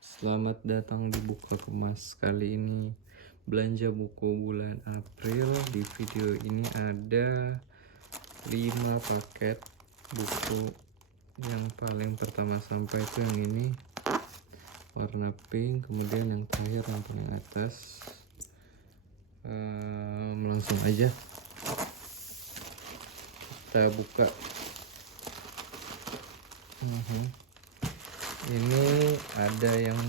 Selamat datang di Buka Kemas. Kali ini belanja buku bulan April. Di video ini ada 5 paket buku. Yang paling pertama sampai itu yang ini, warna pink. Kemudian yang terakhir yang paling atas. Langsung aja kita buka. Ini ada yang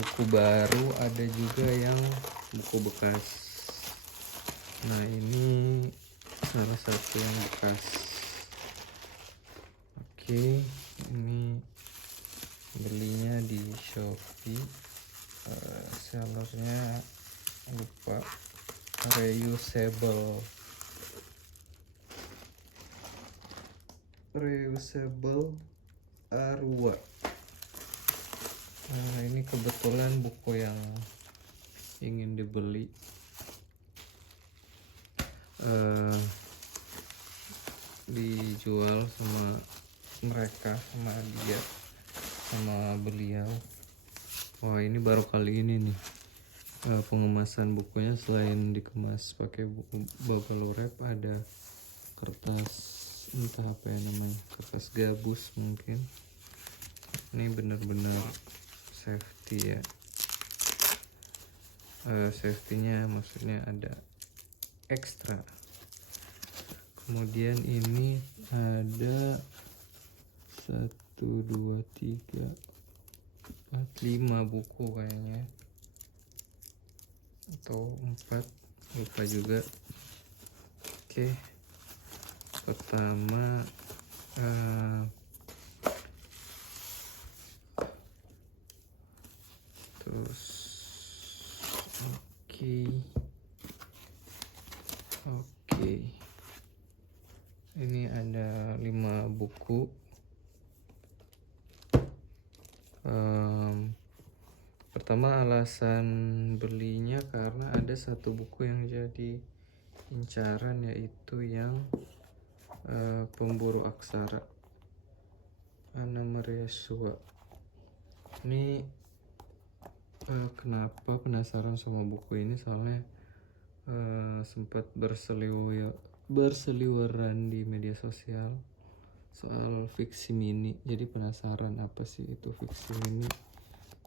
buku baru, ada juga yang buku bekas. Nah, ini salah satu yang bekas. Oke, ini belinya di Shopee. Sellernya lupa. Reusable Arwa. Nah, ini kebetulan buku yang ingin dibeli. Dijual sama mereka, sama dia, sama beliau. Wah, ini baru kali ini nih pengemasan bukunya. Selain dikemas pakai buku bubble wrap, ada kertas, entah apa ya namanya, kertas gabus mungkin. Ini benar-benar safety ya. Safety-nya maksudnya ada ekstra. Kemudian ini ada 1, 2, 3, 5 buku kayaknya, atau 4, lupa juga. Oke, pertama terus oke, ini ada 5 buku. Pertama, alasan belinya karena ada satu buku yang jadi incaran, yaitu yang Pemburu Aksara, Anna Maria Shua. Ini kenapa penasaran sama buku ini, soalnya sempat berseliweran di media sosial soal fiksi mini. Jadi penasaran apa sih itu fiksi mini.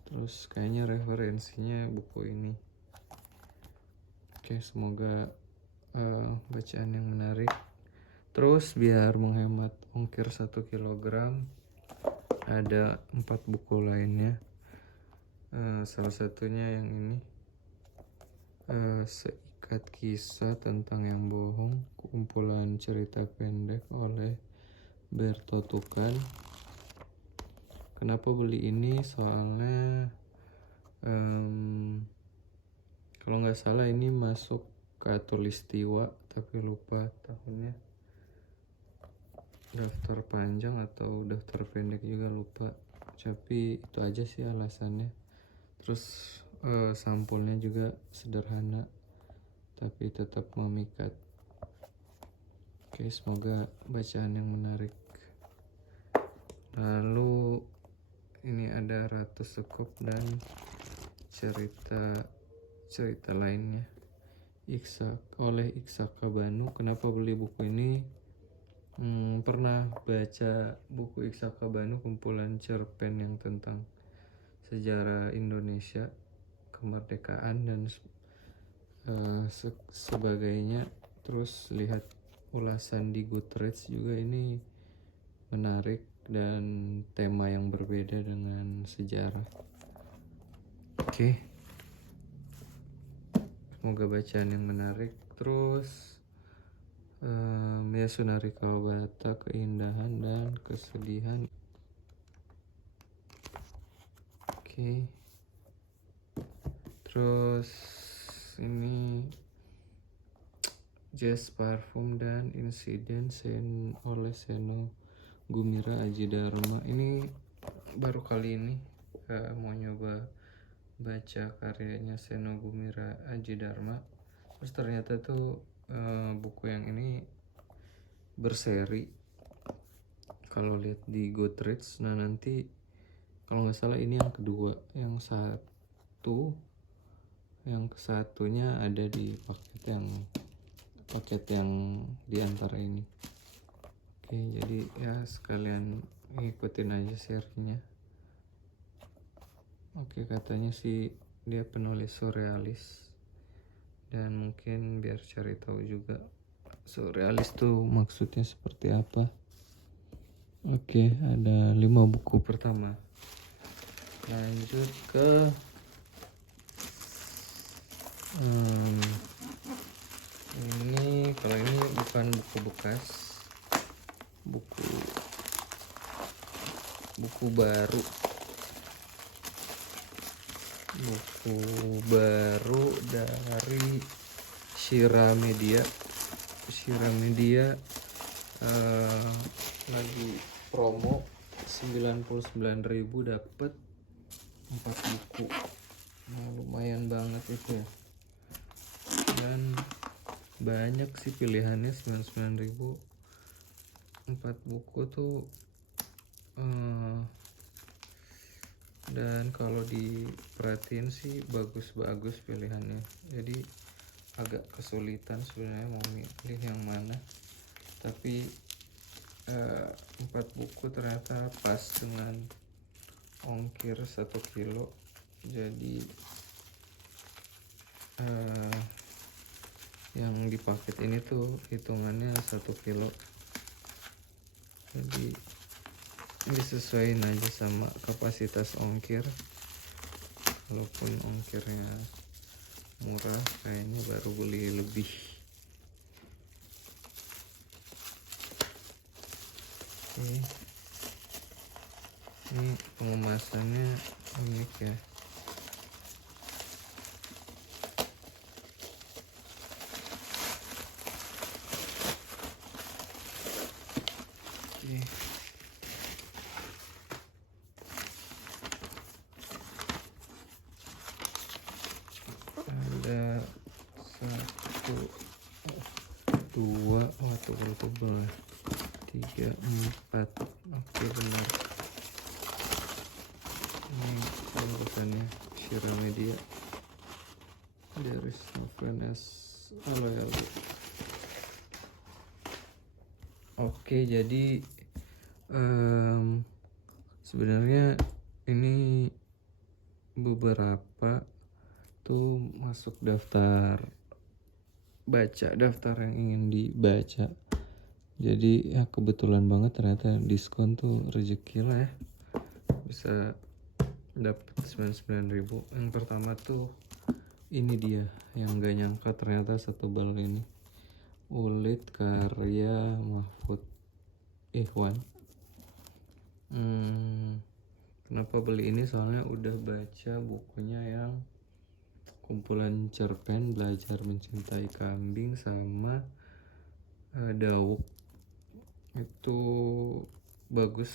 Terus kayaknya referensinya buku ini. Oke, semoga bacaan yang menarik. Terus biar menghemat ongkir 1 kilogram, ada 4 buku lainnya. Salah satunya yang ini, Seikat Kisah Tentang Yang Bohong, kumpulan cerita pendek oleh Berto Tukan. Kenapa beli ini? Soalnya kalau nggak salah ini masuk Khatulistiwa, tapi lupa tahunnya. Daftar panjang atau daftar pendek juga lupa. Tapi itu aja sih alasannya. Terus sampulnya juga sederhana, tapi tetap memikat. Oke, semoga bacaan yang menarik. Lalu ini ada Ratu Sekop dan cerita lainnya, oleh Iksaka Banu. Kenapa beli buku ini? Pernah baca buku Iksaka Banu, kumpulan cerpen yang tentang sejarah Indonesia, kemerdekaan dan sebagainya. Terus lihat ulasan di Goodreads juga, ini menarik dan tema yang berbeda dengan sejarah. Oke, semoga bacaan yang menarik. Terus Yasunari Kawabata, Keindahan dan Kesedihan. Oke, terus ini Jazz Parfum dan Insiden oleh Seno Gumira Aji Dharma. Ini baru kali ini mau nyoba baca karyanya Seno Gumira Aji Dharma. Terus ternyata tuh buku yang ini berseri kalau lihat di Goodreads. Nah, nanti kalau nggak salah ini yang kedua, yang kesatunya ada di paket yang di antara ini. Oke, jadi ya sekalian ngikutin aja serinya. Oke, katanya sih dia penulis surrealis, dan mungkin biar cari tahu juga surrealis tuh maksudnya seperti apa. Oke, ada 5 buku pertama. Lanjut ke ini. Kalau ini bukan buku bekas, buku baru dari Shira Media. Lagi promo 99.000 dapet 4 buku. Nah, lumayan banget itu ya, dan banyak sih pilihannya. 99.000 4 buku tuh, dan kalau diperhatiin sih bagus-bagus pilihannya, jadi agak kesulitan sebenarnya mau milih yang mana, tapi 4 buku ternyata pas dengan ongkir 1 kilo. Jadi yang di paket ini tuh hitungannya 1 kilo, jadi disesuaiin aja sama kapasitas ongkir. Walaupun ongkirnya murah, kayaknya baru beli lebih. Oke. Ini pengemasannya unik ya. Oke. Ada 1, 2, tebel 3, 4. Oke, benar. Ini tulisannya Shira Media. There is no friend as loyal. Oke, jadi sebenarnya ini beberapa tuh masuk daftar yang ingin dibaca. Jadi ya kebetulan banget ternyata diskon tuh rezeki lah ya, bisa dapet 99.000. Yang pertama tuh ini dia, yang gak nyangka ternyata setebal ini. Ulit karya Mahfud Ikhwan. Kenapa beli ini? Soalnya udah baca bukunya yang kumpulan cerpen Belajar Mencintai Kambing sama Dauk. Itu bagus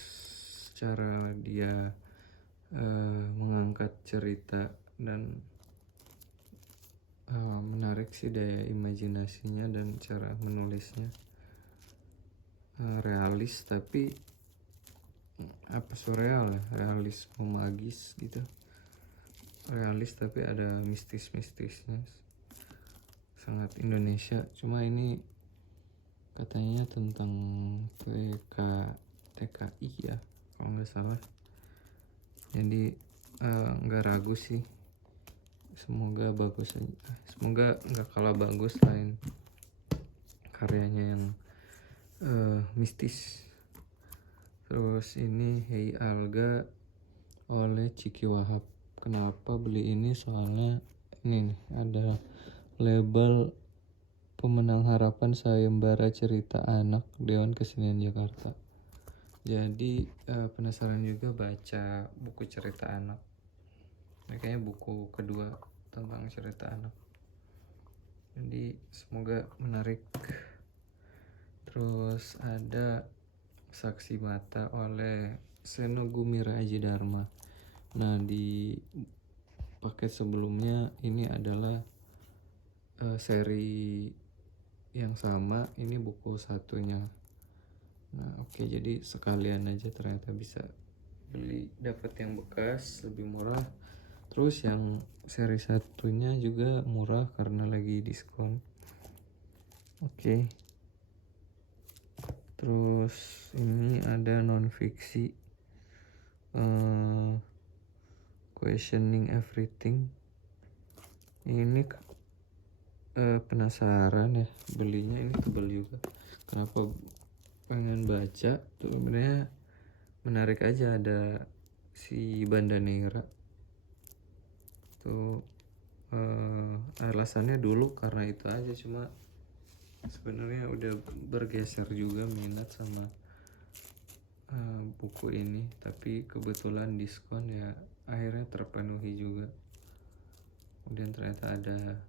cara dia mengangkat cerita, dan menarik sih daya imajinasinya dan cara menulisnya. Realis tapi surreal ya, realisme magis gitu. Realis tapi ada mistis-mistisnya, sangat Indonesia. Cuma ini katanya tentang TKI ya kalau nggak salah. Jadi nggak ragu sih, semoga bagus aja. Semoga nggak kalah bagus lain karyanya yang mistis. Terus ini Hey Alga oleh Ciki Wahab. Kenapa beli ini? Soalnya ini nih, ada label pemenang harapan sayembara cerita anak Dewan Kesenian Jakarta. Jadi penasaran juga baca buku cerita anak. Ini kayaknya buku kedua tentang cerita anak, jadi semoga menarik. Terus ada Saksi Mata oleh Seno Gumira Aji Dharma. Nah, di paket sebelumnya ini adalah seri yang sama, ini buku satunya. Nah, oke, jadi sekalian aja ternyata bisa beli dapat yang bekas lebih murah. Terus yang seri satunya juga murah karena lagi diskon. Oke. Terus ini ada non fiksi, questioning everything. Ini penasaran ya belinya, ini tebal juga. Kenapa pengen baca tuh, sebenarnya menarik aja, ada si Bandanera tuh. Alasannya dulu karena itu aja, cuma sebenarnya udah bergeser juga minat sama buku ini, tapi kebetulan diskon ya akhirnya terpenuhi juga. Kemudian ternyata ada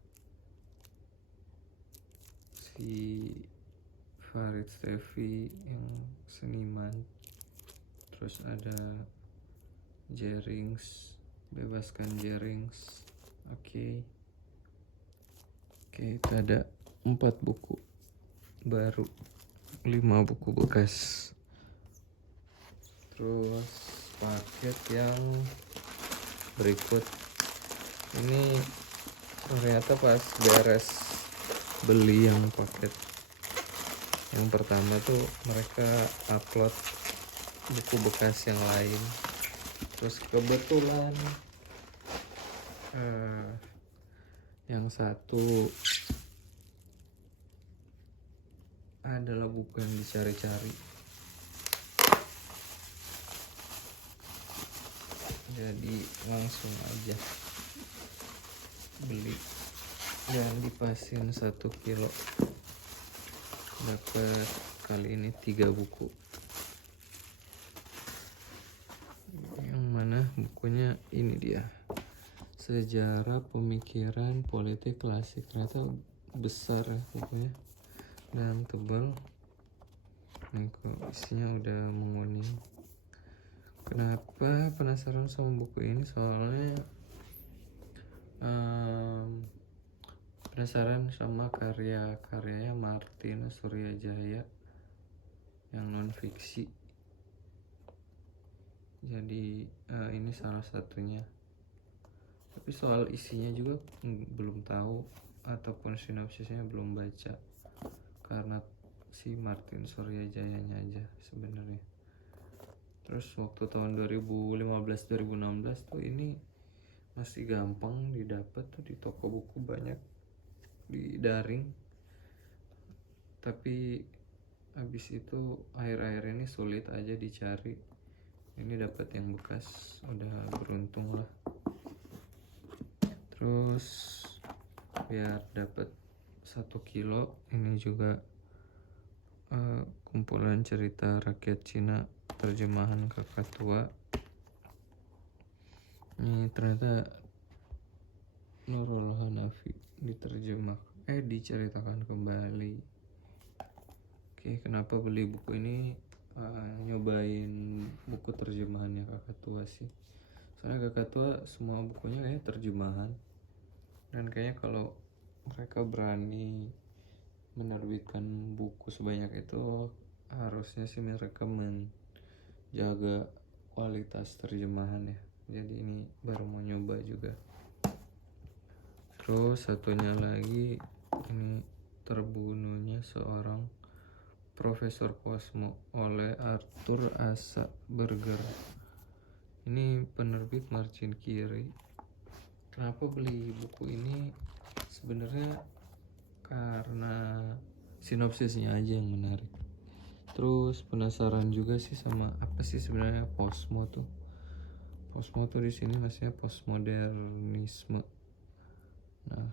si Farid Stevi yang seniman, terus ada Jerings, bebaskan Jerings. Oke, itu ada 4 buku baru, 5 buku bekas. Terus paket yang berikut ini ternyata pas beres beli yang paket yang pertama tuh mereka upload buku bekas yang lain. Terus kebetulan yang satu adalah buku yang dicari-cari, jadi langsung aja beli dan dipasin 1 kilo. Dapat kali ini 3 buku. Yang mana bukunya ini dia, Sejarah Pemikiran Politik Klasik. Ternyata besar ya bukunya dan tebal. Nih kok isinya udah menguning. Kenapa penasaran sama buku ini? Soalnya penasaran sama karya-karyanya Martin Suryajaya yang non fiksi. Jadi ini salah satunya. Tapi soal isinya juga belum tahu, ataupun sinopsisnya belum baca, karena si Martin Suryajayanya aja sebenarnya. Terus waktu tahun 2015-2016 tuh ini masih gampang didapat tuh di toko buku, banyak di daring. Tapi habis itu akhir-akhir ini sulit aja dicari. Ini dapat yang bekas, udah beruntung lah. Terus biar dapat 1 kilo ini juga kumpulan cerita rakyat Cina terjemahan Kakak Tua. Ini ternyata Nurul Hanafi diceritakan kembali. Oke, kenapa beli buku ini? Nyobain buku terjemahannya Kakak Tua sih. Soalnya Kakak Tua semua bukunya kayaknya terjemahan, dan kayaknya kalau mereka berani menerbitkan buku sebanyak itu, harusnya sih mereka menjaga kualitas terjemahan ya. Jadi ini baru mau nyoba juga. Terus satunya lagi, ini Terbunuhnya Seorang Profesor Cosmo oleh Arthur Asa Berger. Ini penerbit Marcin Kiri. Kenapa beli buku ini? Sebenarnya karena sinopsisnya aja yang menarik. Terus penasaran juga sih sama apa sih sebenarnya Cosmo tuh. Cosmo tuh di sini maksudnya postmodernisme. Nah,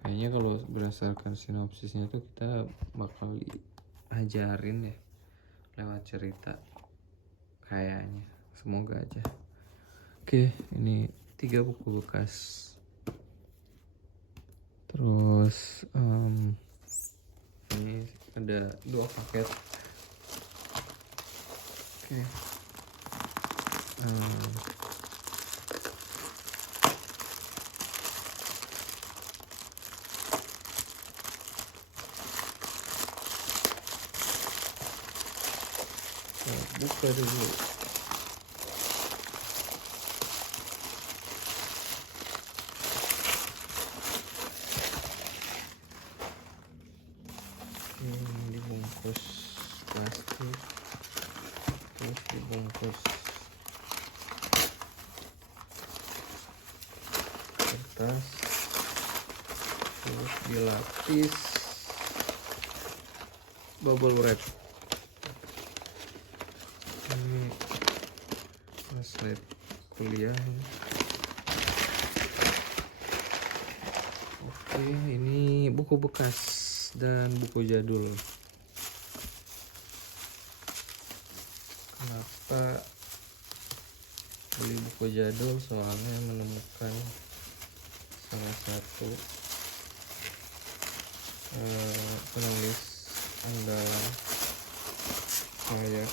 kayaknya kalau berdasarkan sinopsisnya tuh kita bakal diajarin ya lewat cerita, kayaknya. Semoga aja. Oke, ini 3 buku bekas. Terus ini ada 2 paket. Oke. Buka dulu. terus kertas, terus dilapis bubble wrap. Ini slide kuliah ini. Oke, ini buku bekas dan buku jadul. Kenapa beli buku jadul? Soalnya menemukan salah satu penulis andalan saya.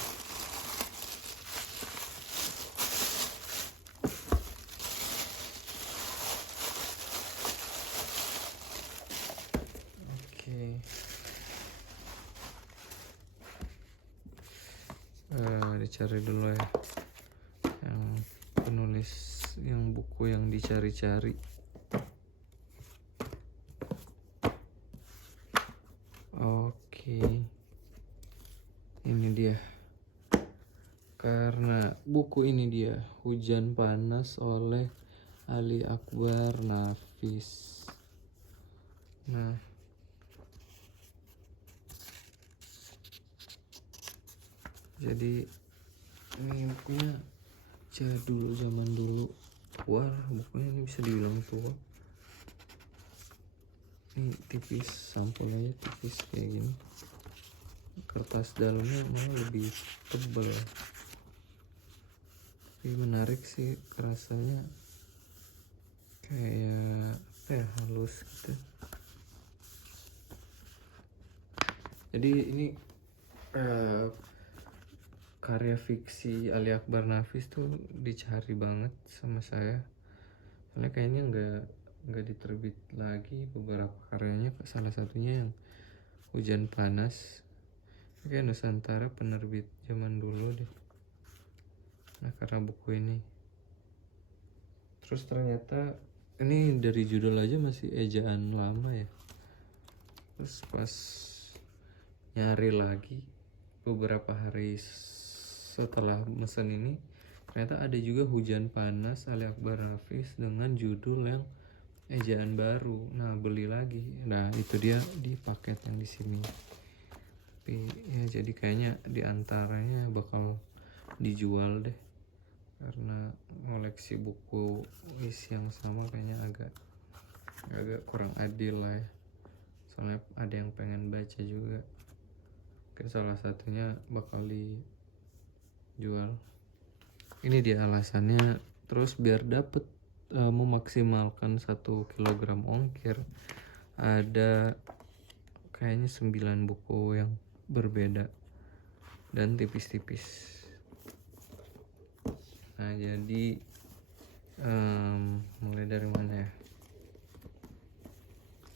Oke. Dicari dulu ya yang penulis, yang buku yang dicari-cari. Oke, ini dia. Karena buku ini dia, Hujan Panas oleh Ali Akbar Nafis. Nah, jadi ini bukunya jadul, zaman dulu. Wah, bukunya ini bisa dibilang tua. Ini tipis, sampulnya tipis kayak gini. Kertas dalamnya malah lebih tebal ya. Tapi menarik sih, rasanya kayak apa ya, halus gitu. Jadi ini karya fiksi Ali Akbar Nafis tuh dicari banget sama saya. Soalnya kayaknya nggak diterbit lagi beberapa karyanya. Salah satunya yang Hujan Panas. Kayak Nusantara penerbit zaman dulu deh. Nah, karena buku ini. Terus ternyata ini dari judul aja masih ejaan lama ya. Terus pas nyari lagi beberapa hari setelah mesen ini, ternyata ada juga Hujan Panas Ali Akbar Nafis dengan judul yang ejaan baru. Nah, beli lagi. Nah, itu dia di paket yang di sini. Tapi ya jadi kayaknya diantaranya bakal dijual deh, karena koleksi buku isi yang sama kayaknya agak kurang adil lah ya. Soalnya ada yang pengen baca juga. Mungkin salah satunya bakal dijual. Ini dia alasannya. Terus biar dapet memaksimalkan 1 kilogram ongkir, ada kayaknya 9 buku yang berbeda dan tipis-tipis. Nah, jadi mulai dari mana ya?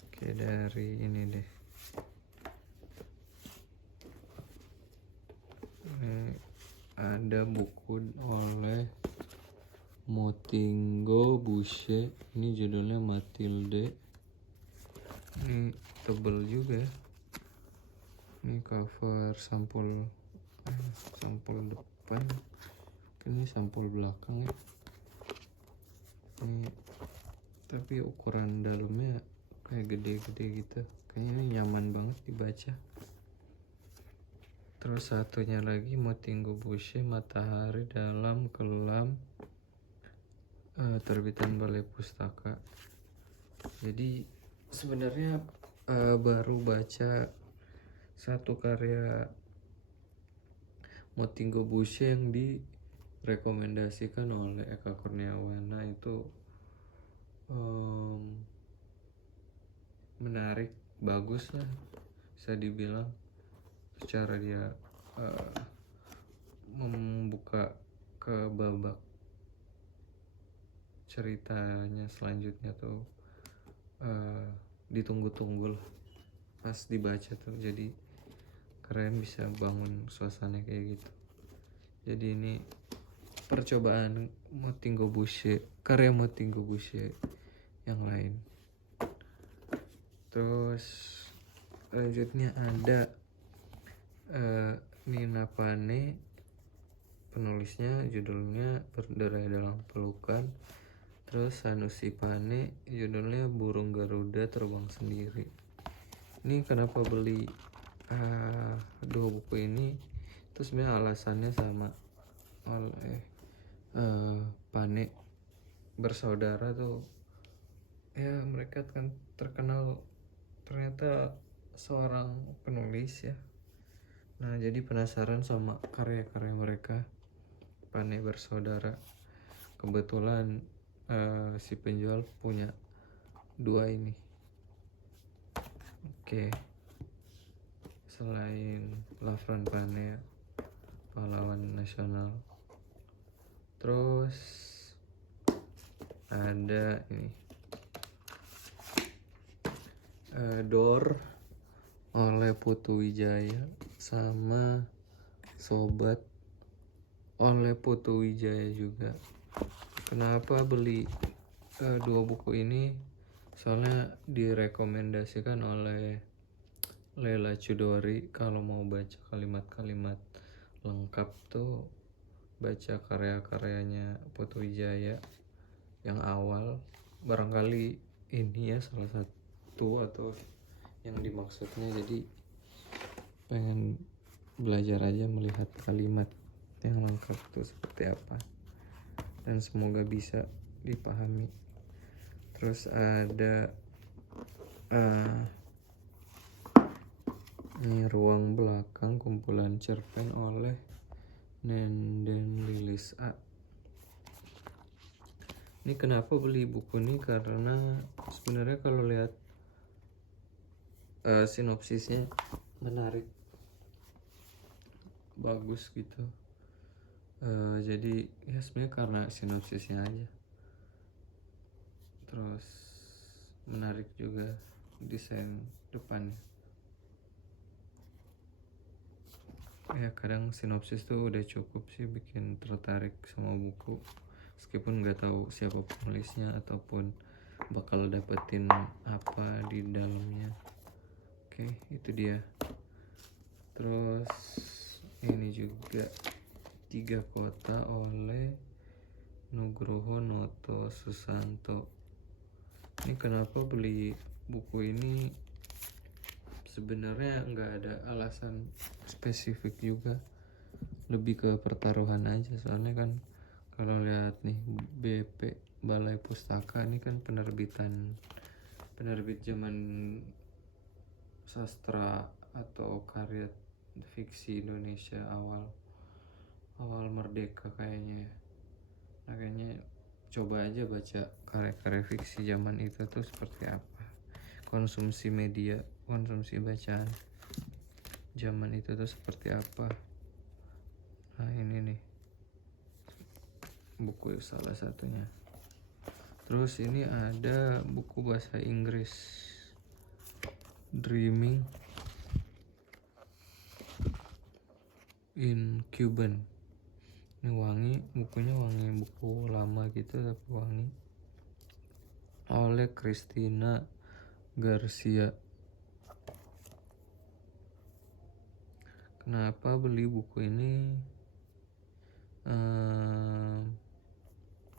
Oke, dari ini deh. Ini ada buku oleh Motingo Boucher. Ini judulnya Matilde. Ini tebel juga. Ini cover sampul depan. Ini sampul belakang ya. Ini tapi ukuran dalamnya kayak gede-gede gitu. Kayaknya ini nyaman banget dibaca. Terus satunya lagi Motingo Boucher, Matahari dalam Kelam, terbitan Balai Pustaka. Jadi sebenarnya baru baca satu karya Motingo Boucher yang direkomendasikan oleh Eka Kurniawan. Nah, itu menarik, bagus lah bisa dibilang. Secara dia membuka ke babak ceritanya selanjutnya tuh ditunggu-tunggu lah pas dibaca tuh. Jadi keren, bisa bangun suasana kayak gitu. Jadi ini percobaan Motingo Boucher, karya Motingo Boucher yang lain. Terus selanjutnya ada Nina Pane, penulisnya judulnya Berderai Dalam Pelukan. Terus Sanusi Pane judulnya Burung Garuda Terbang Sendiri. Ini kenapa beli dua buku ini? Itu sebenarnya alasannya sama. Oleh Pane bersaudara tuh, ya mereka kan terkenal ternyata seorang penulis ya. Nah jadi penasaran sama karya-karya mereka, Pane bersaudara. Kebetulan si penjual punya dua ini. Oke. Selain Lavran Pane, pahlawan nasional, terus ada ini Dor oleh Putu Wijaya sama Sobat oleh Putu Wijaya juga. Kenapa beli dua buku ini? Soalnya direkomendasikan oleh Lela Chudori. Kalau mau baca kalimat-kalimat lengkap tuh baca karya-karyanya Putu Wijaya yang awal. Barangkali ini ya salah satu atau yang dimaksudnya. Jadi pengen belajar aja melihat kalimat yang lengkap itu seperti apa, dan semoga bisa dipahami. Terus ada ini Ruang Belakang kumpulan cerpen oleh Nenden Lilis A. Ini kenapa beli buku ini? Karena sebenarnya kalau lihat sinopsisnya menarik, bagus gitu. Jadi ya sebenarnya karena sinopsisnya aja. Terus menarik juga desain depannya. Ya kadang sinopsis tuh udah cukup sih bikin tertarik sama buku, meskipun nggak tahu siapa penulisnya ataupun bakal dapetin apa di dalamnya. Oke, itu dia. Terus ini juga 3 Kota oleh Nugroho Noto Susanto. Ini kenapa beli buku ini? Sebenarnya nggak ada alasan spesifik juga, lebih ke pertaruhan aja. Soalnya kan kalau lihat nih BP Balai Pustaka ini kan penerbit zaman sastra atau karya fiksi Indonesia awal merdeka kayaknya ya. Nah kayaknya coba aja baca karya-karya fiksi zaman itu tuh seperti apa, konsumsi media, konsumsi bacaan zaman itu tuh seperti apa. Nah ini nih buku salah satunya. Terus ini ada buku bahasa Inggris, Dreaming in Cuban. Ini wangi, bukunya wangi, buku lama gitu tapi wangi, oleh Christina Garcia. Kenapa beli buku ini?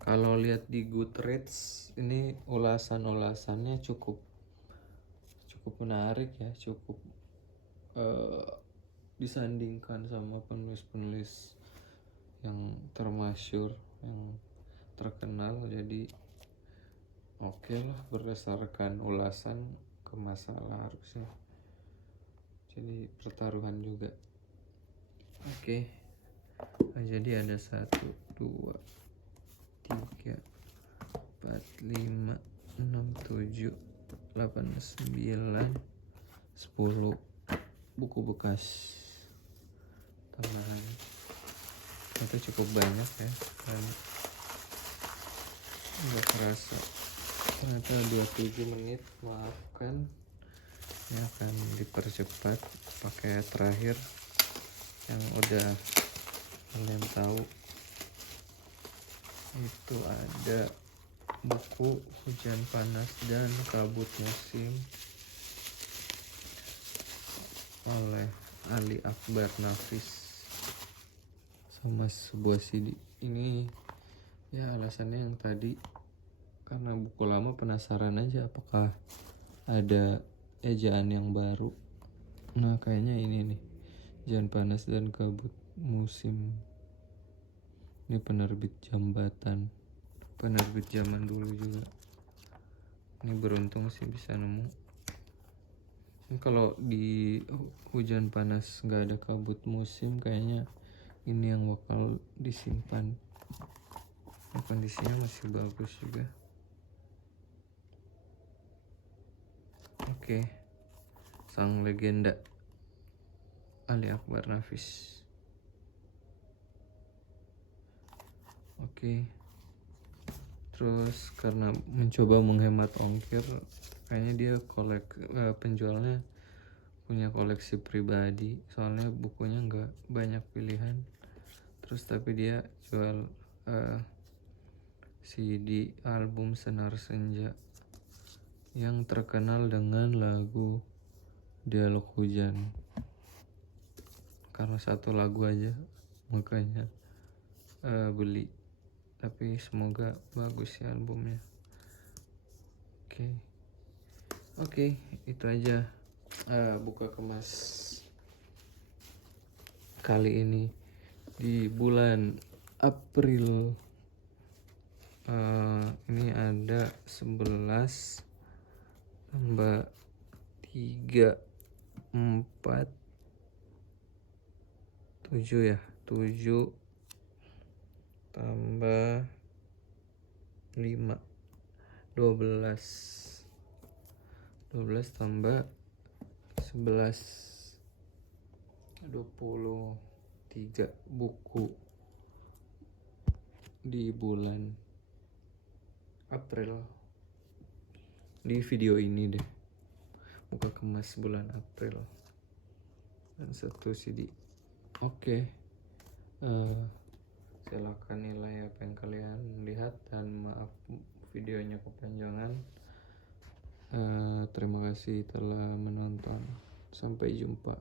Kalau lihat di Goodreads ini ulasannya cukup menarik ya, cukup disandingkan sama penulis-penulis yang termasyur, yang terkenal. Jadi oke lah, berdasarkan ulasan ke masalah harusnya jadi pertaruhan juga. Oke. Nah, jadi ada 1, 2, 3, 4, 5, 6, 7, 8, 9, 10 buku bekas tambahan. Itu cukup banyak ya, dan nggak kerasa ternyata 27 menit. Maafkan, ini akan dipercepat pakai terakhir yang udah kalian tahu. Itu ada buku Hujan Panas dan Kabut Musim oleh Ali Akbar Nafis, sama sebuah CD. Ini ya alasannya yang tadi, karena buku lama penasaran aja apakah ada ejaan yang baru. Nah kayaknya ini nih, Hujan Panas dan Kabut Musim. Ini penerbit Jambatan, penerbit zaman dulu juga. Ini beruntung sih bisa nemu. Ini kalau di Hujan Panas nggak ada Kabut Musim, kayaknya ini yang bakal disimpan. Ini kondisinya masih bagus juga. Oke, sang legenda Ali Akbar Nafis. Oke, terus karena mencoba menghemat ongkir, kayaknya dia penjualnya punya koleksi pribadi, soalnya bukunya nggak banyak pilihan. Terus tapi dia jual CD album Senar Senja yang terkenal dengan lagu Dialog Hujan. Karena satu lagu aja makanya beli. Tapi semoga bagus ya albumnya. Oke, itu aja buka kemas kali ini di bulan April. Ini ada 11 tambah 3 4 7 ya, 7 tambah 5 12 tambah 11 23 buku di bulan April. Di video ini deh, buka kemas bulan April, dan 1 CD. Oke, silakan nilai apa yang kalian lihat, dan maaf videonya kepanjangan. Terima kasih telah menonton, sampai jumpa.